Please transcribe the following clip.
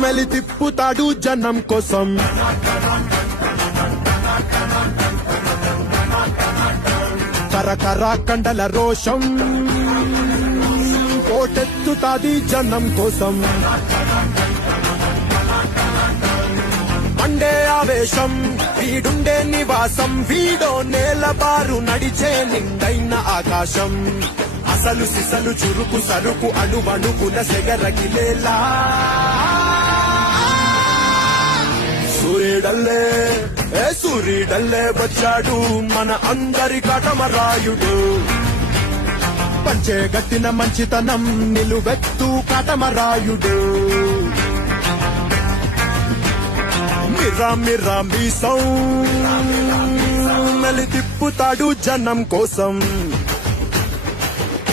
మెలి తిప్పుతాడు జనం కోసం కరకర కండల రోషం కోటెత్తుతాది జనం కోసం మండే ఆవేశం వీడుండే నివాసం వీడో నేలబారు నడిచే నిండైన ఆకాశం అసలు సిసలు చురుకు సరుకు అణువణుకున సెగరగిలేలా సూర్యుడల్లే వచ్చాడు మన అందరి కాటమరాయుడు పంచే గట్టిన మంచితనం నిలువెత్తు కాటమరాయుడు మిరా మీసం మెలి తిప్పుతాడు జనం కోసం